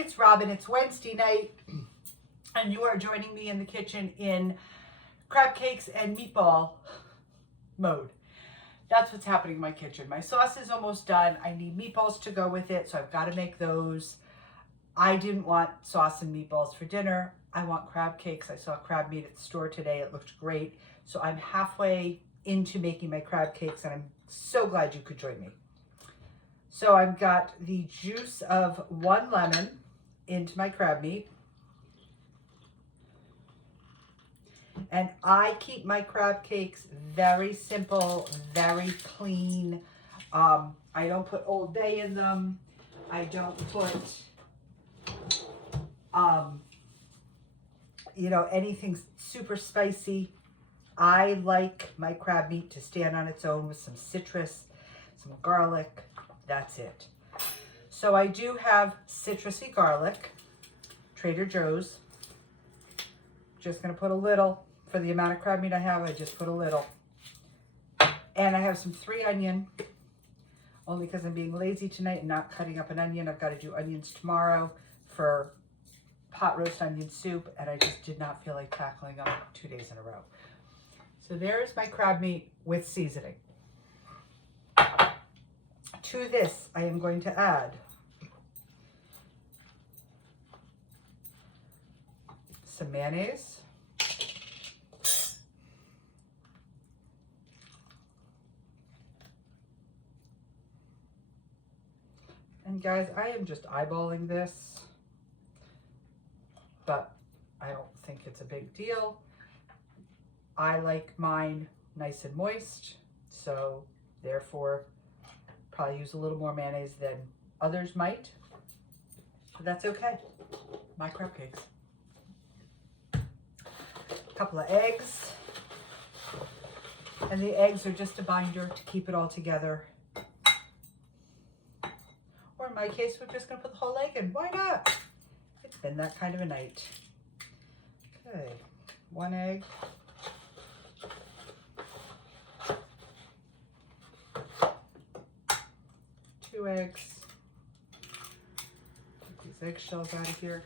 it's Robin. It's Wednesday night, and you are joining me in the kitchen in crab cakes and meatball mode. That's what's happening in my kitchen. My sauce is almost done. I need meatballs to go with it, so I've got to make those. I didn't want sauce and meatballs for dinner. I want crab cakes. I saw crab meat at the store today. It looked great. So I'm halfway into making my crab cakes, and I'm so glad you could join me. So I've got the juice of 1 lemon into my crab meat. And I keep my crab cakes very simple, very clean. I don't put Old Bay in them. I don't put, anything super spicy. I like my crab meat to stand on its own with some citrus, some garlic. That's it. So I do have citrusy garlic, Trader Joe's. Just gonna put a little. For the amount of crab meat I have, I just put a little. And I have some 3 onion, only because I'm being lazy tonight and not cutting up an onion. I've got to do onions tomorrow for pot roast onion soup, and I just did not feel like tackling them 2 days in a row. So there's my crab meat with seasoning. To this, I am going to add some mayonnaise, and guys, I am just eyeballing this, but I don't think it's a big deal. I like mine nice and moist, so therefore probably use a little more mayonnaise than others might, but that's okay. My crab cakes. A couple of eggs, and the eggs are just a binder to keep it all together. Or in my case, we're just gonna put the whole egg in. Why not? It's been that kind of a night. Okay, 1 egg. 2 eggs. Get these eggshells out of here.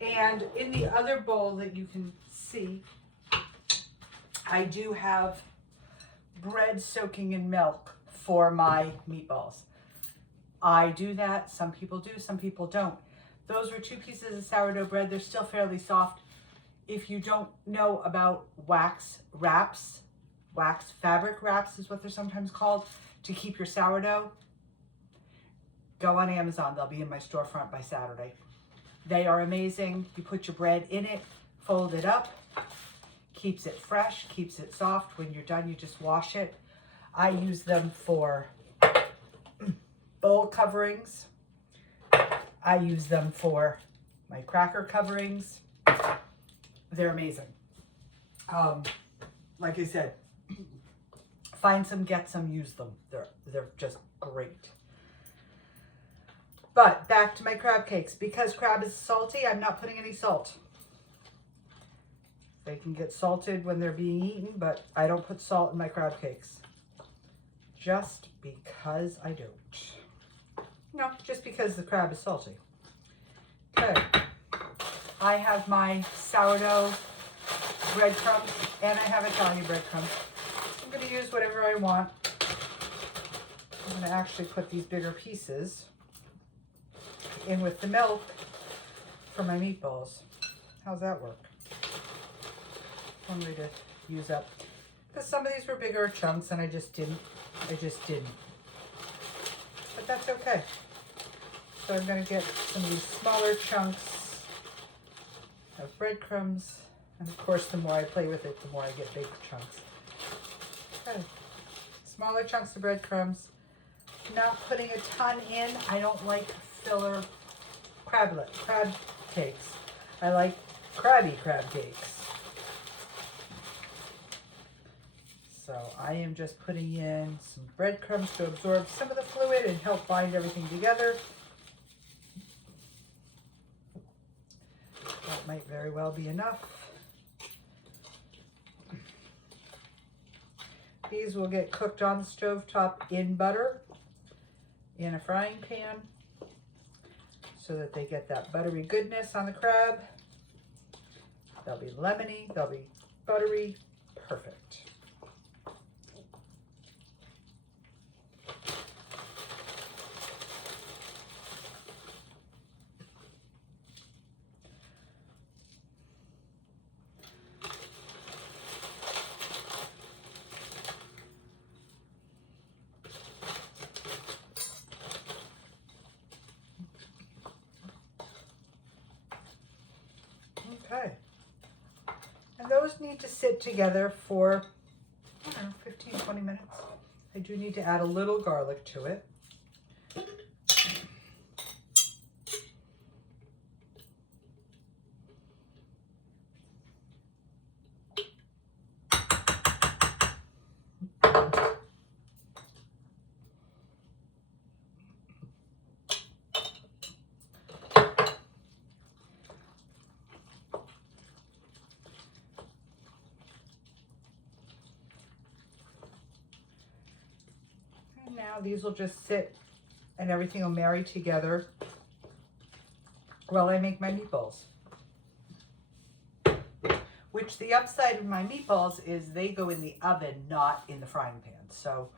And in the other bowl that you can see, I do have bread soaking in milk for my meatballs. I do that. Some people do, some people don't. Those were 2 pieces of sourdough bread. They're still fairly soft. If you don't know about wax wraps, wax fabric wraps is what they're sometimes called, to keep your sourdough, go on Amazon. They'll be in my storefront by Saturday. They are amazing. You put your bread in it, fold it up, keeps it fresh, keeps it soft. When you're done, you just wash it. I use them for bowl coverings. I use them for my cracker coverings. They're amazing. Like I said, find some, get some, use them. They're just great. But back to my crab cakes. Because crab is salty, I'm not putting any salt. They can get salted when they're being eaten, but I don't put salt in my crab cakes. Just because I don't. No, just because the crab is salty. Okay. I have my sourdough breadcrumbs, and I have Italian breadcrumbs. I'm going to use whatever I want. I'm going to actually put these bigger pieces in with the milk for my meatballs. How's that work? One way to use up. Because some of these were bigger chunks and I just didn't. But that's okay. So I'm going to get some of these smaller chunks of breadcrumbs. And of course, the more I play with it, the more I get big chunks. Okay. Smaller chunks of breadcrumbs. Not putting a ton in. I don't like filler crab cakes. I like crabby crab cakes. So I am just putting in some breadcrumbs to absorb some of the fluid and help bind everything together. That might very well be enough. These will get cooked on the stovetop in butter in a frying pan. so that they get that buttery goodness on the crab. They'll be lemony, they'll be buttery, perfect. Okay. And those need to sit together for, I don't know, 15, 20 minutes. I do need to add a little garlic to it. Now these will just sit and everything will marry together while I make my meatballs. Which the upside of my meatballs is they go in the oven, not in the frying pan. So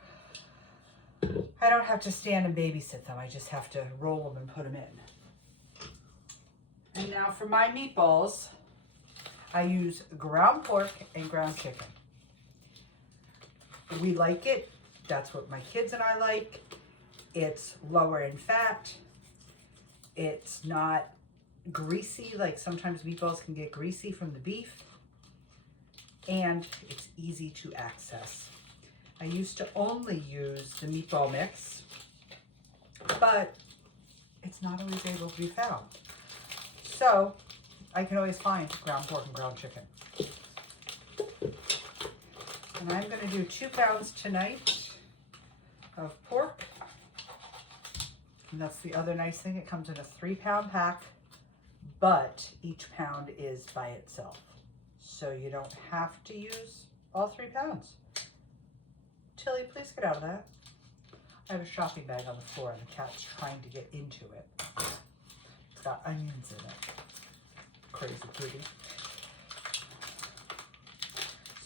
I don't have to stand and babysit them. I just have to roll them and put them in. And now for my meatballs, I use ground pork and ground chicken. We like it. That's what my kids and I like. It's lower in fat. It's not greasy, like sometimes meatballs can get greasy from the beef. And it's easy to access. I used to only use the meatball mix, but it's not always able to be found. So I can always find ground pork and ground chicken. And I'm going to do 2 pounds tonight of pork. And that's the other nice thing. It comes in a 3-pound pack, but each pound is by itself. So you don't have to use all 3 pounds. Tilly, please get out of that. I have a shopping bag on the floor and the cat's trying to get into it. It's got onions in it. Crazy cutie.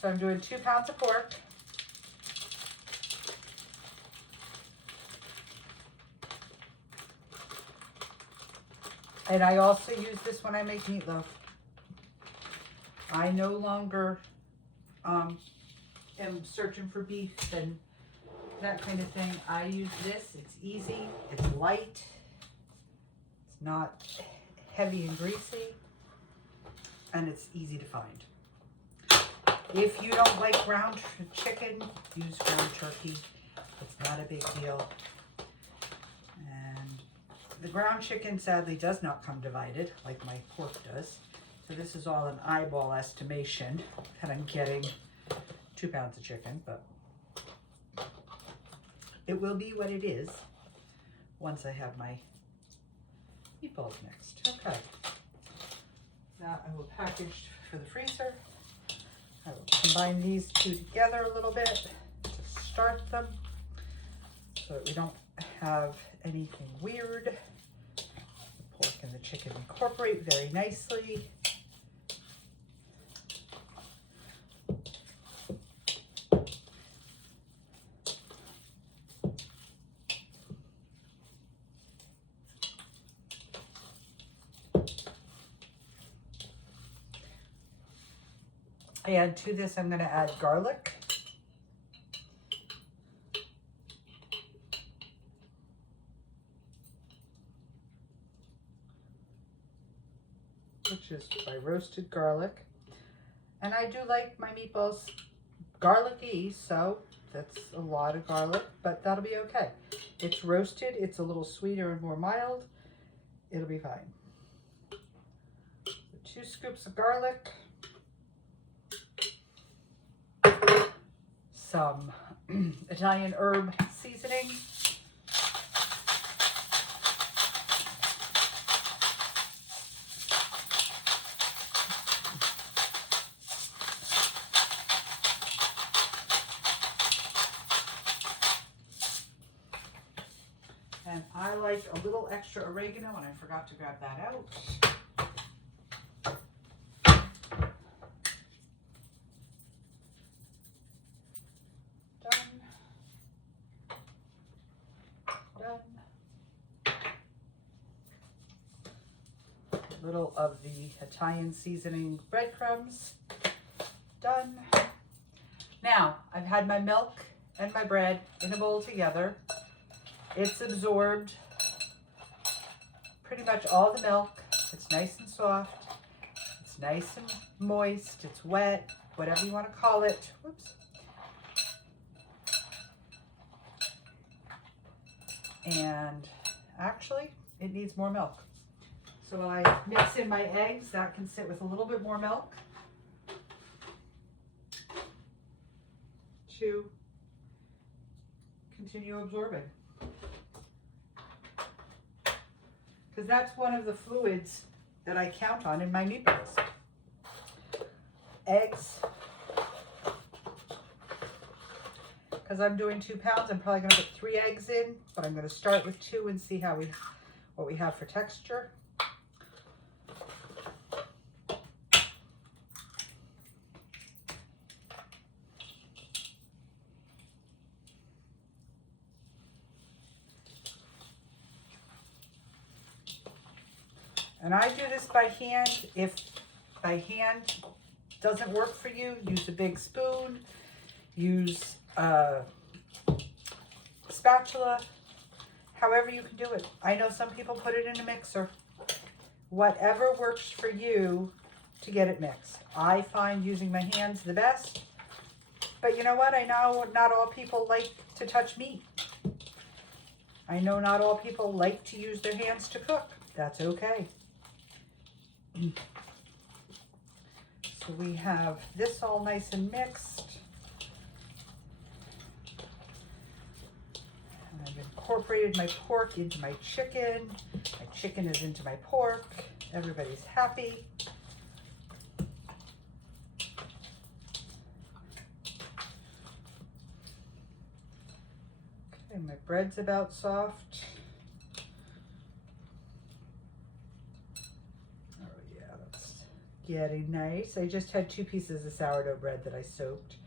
So I'm doing 2 pounds of pork. And I also use this when I make meatloaf. I no longer am searching for beef and that kind of thing. I use this. It's easy. It's light. It's not heavy and greasy. And it's easy to find. If you don't like ground chicken, use ground turkey. It's not a big deal. And the ground chicken sadly does not come divided like my pork does. So this is all an eyeball estimation that I'm getting 2 pounds of chicken, but it will be what it is once I have my meatballs mixed. Okay. Now I will package for the freezer. I will combine these two together a little bit to start them so that we don't have anything weird. The pork and the chicken incorporate very nicely. And to this, I'm going to add garlic. Which is my roasted garlic. And I do like my meatballs garlicky, so that's a lot of garlic, but that'll be okay. It's roasted, it's a little sweeter and more mild. It'll be fine. So 2 scoops of garlic. Some Italian herb seasoning. And I like a little extra oregano, and I forgot to grab that out. Done. A little of the Italian seasoning breadcrumbs. Done. Now, I've had my milk and my bread in a bowl together. It's absorbed pretty much all the milk. It's nice and soft. It's nice and moist. It's wet, whatever you want to call it. Whoops. And actually, it needs more milk. So I mix in my eggs. That can sit with a little bit more milk to continue absorbing. Because that's one of the fluids that I count on in my meatballs. Eggs. Because I'm doing 2 pounds, I'm probably going to put 3 eggs in, but I'm going to start with 2 and see what we have for texture. And I do this by hand. If by hand doesn't work for you, use a big spoon, use a spatula, however you can do it. I know some people put it in a mixer. Whatever works for you to get it mixed. I find using my hands the best. But you know what? I know not all people like to touch meat. I know not all people like to use their hands to cook. That's okay. So we have this all nice and mixed. And I've incorporated my pork into my chicken. My chicken is into my pork. Everybody's happy. Okay, my bread's about soft. Getting nice. I just had 2 pieces of sourdough bread that I soaked.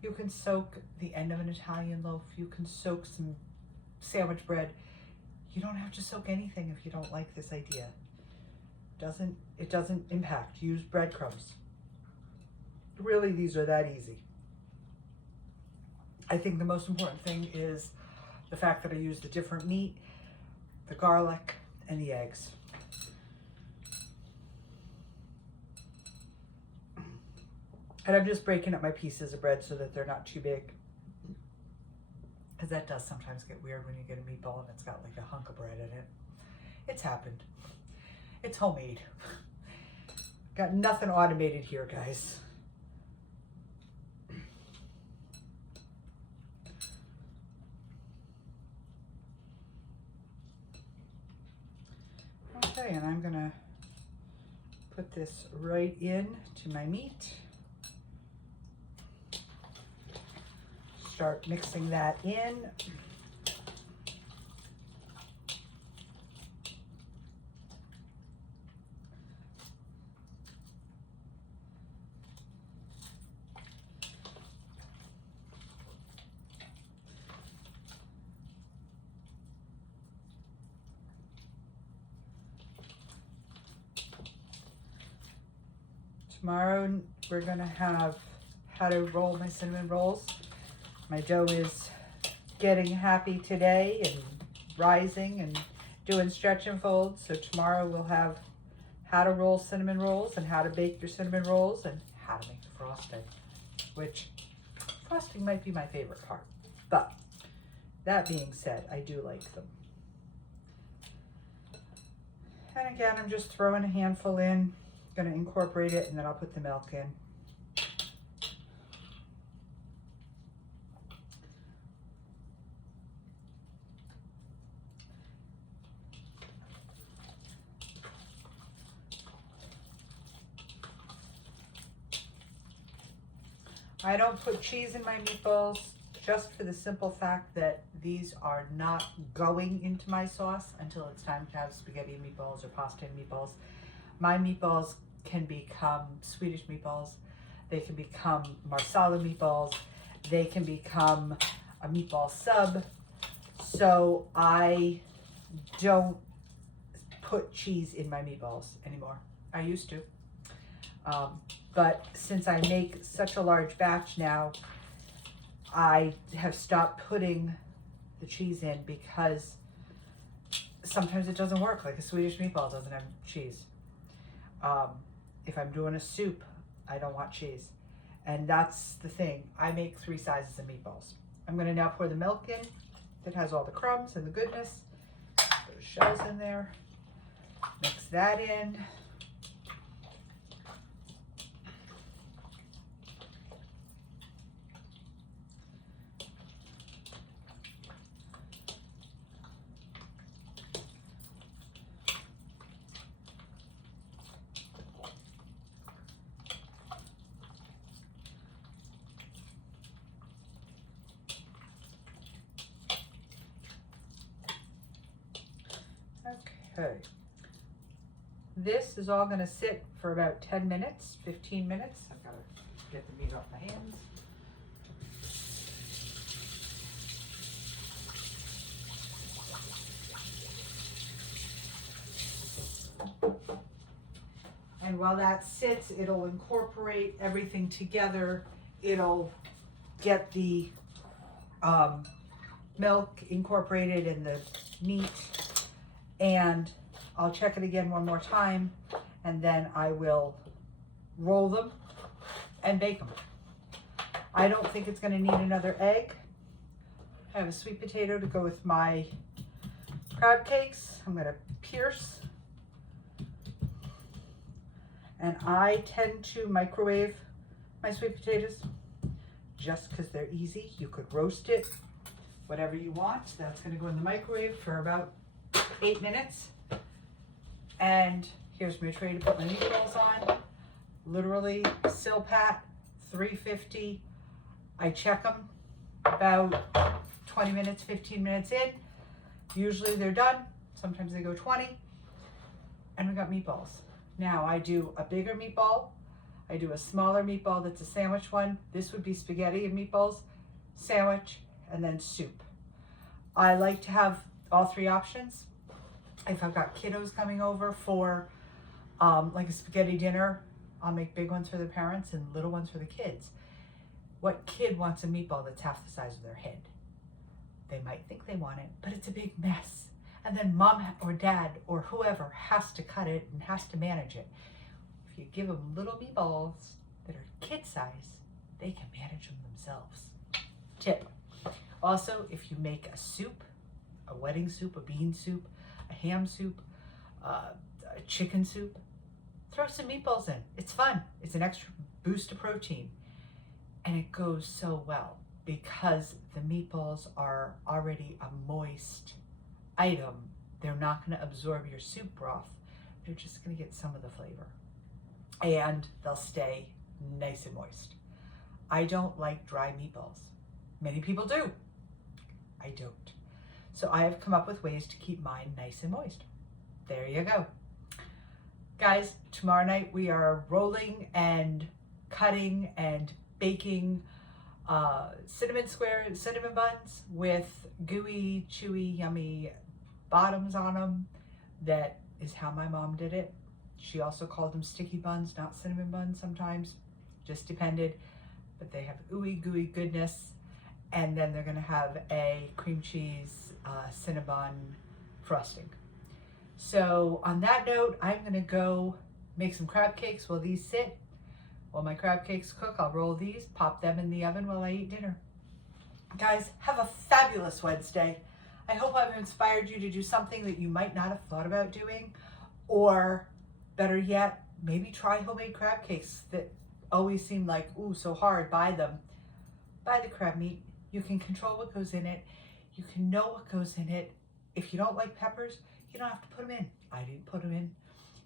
You can soak the end of an Italian loaf. You can soak some sandwich bread. You don't have to soak anything if you don't like this idea. It doesn't impact. Use breadcrumbs. Really, these are that easy. I think the most important thing is the fact that I use the different meat, the garlic, and the eggs. And I'm just breaking up my pieces of bread so that they're not too big. Because that does sometimes get weird when you get a meatball and it's got like a hunk of bread in it. It's happened. It's homemade. Got nothing automated here, guys. Okay, and I'm gonna put this right in to my meat. Start mixing that in. Tomorrow we're gonna have how to roll my cinnamon rolls. My dough is getting happy today and rising and doing stretch and fold. So tomorrow we'll have how to roll cinnamon rolls and how to bake your cinnamon rolls and how to make the frosting, which frosting might be my favorite part. But that being said, I do like them. And again, I'm just throwing a handful in, going to incorporate it, and then I'll put the milk in. I don't put cheese in my meatballs just for the simple fact that these are not going into my sauce until it's time to have spaghetti and meatballs or pasta and meatballs. My meatballs can become Swedish meatballs. They can become marsala meatballs. They can become a meatball sub. So I don't put cheese in my meatballs anymore. I used to. But since I make such a large batch now, I have stopped putting the cheese in because sometimes it doesn't work. Like a Swedish meatball doesn't have cheese. If I'm doing a soup, I don't want cheese. And that's the thing. I make 3 sizes of meatballs. I'm going to now pour the milk in that has all the crumbs and the goodness. Put the shells in there. Mix that in. Okay. This is all going to sit for about 10 minutes, 15 minutes. I've got to get the meat off my hands. And while that sits, it'll incorporate everything together. It'll get the milk incorporated in the meat. And I'll check it again one more time, and then I will roll them and bake them. I don't think it's going to need another egg. I have a sweet potato to go with my crab cakes. I'm going to pierce. And I tend to microwave my sweet potatoes just because they're easy. You could roast it, whatever you want. That's going to go in the microwave for about 8 minutes. And here's my tray to put my meatballs on. Literally Silpat 350. I check them about 20 minutes, 15 minutes in. Usually they're done. Sometimes they go 20. And we got meatballs. Now I do a bigger meatball. I do a smaller meatball that's a sandwich one. This would be spaghetti and meatballs, sandwich, and then soup. I like to have all 3 options. If I've got kiddos coming over for like a spaghetti dinner, I'll make big ones for the parents and little ones for the kids. What kid wants a meatball that's half the size of their head? They might think they want it, but it's a big mess. And then mom or dad or whoever has to cut it and has to manage it. If you give them little meatballs that are kid size, they can manage them themselves. Tip. Also, if you make a soup, a wedding soup, a bean soup, a ham soup, a chicken soup, throw some meatballs in. It's fun. It's an extra boost of protein. And it goes so well because the meatballs are already a moist item. They're not going to absorb your soup broth. They're just going to get some of the flavor. And they'll stay nice and moist. I don't like dry meatballs. Many people do. I don't. So I have come up with ways to keep mine nice and moist. There you go. Guys, tomorrow night we are rolling and cutting and baking cinnamon buns with gooey, chewy, yummy bottoms on them. That is how my mom did it. She also called them sticky buns, not cinnamon buns sometimes. Just depended. But they have ooey gooey goodness. And then they're going to have a cream cheese Cinnabon frosting. So on that note, I'm going to go make some crab cakes while these sit. While my crab cakes cook, I'll roll these, pop them in the oven while I eat dinner. Guys, have a fabulous Wednesday. I hope I've inspired you to do something that you might not have thought about doing, or better yet, maybe try homemade crab cakes that always seem like, ooh, so hard. Buy them. Buy the crab meat. You can control what goes in it. You can know what goes in it. If you don't like peppers, you don't have to put them in. I didn't put them in.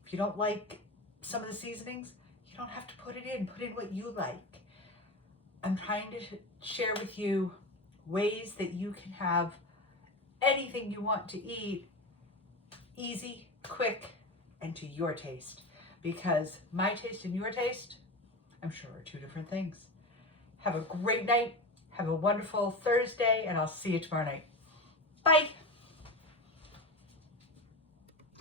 If you don't like some of the seasonings, you don't have to put it in. Put in what you like. I'm trying to share with you ways that you can have anything you want to eat, easy, quick, and to your taste. Because my taste and your taste, I'm sure, are two different things. Have a great night. Have a wonderful Thursday, and I'll see you tomorrow night. Bye.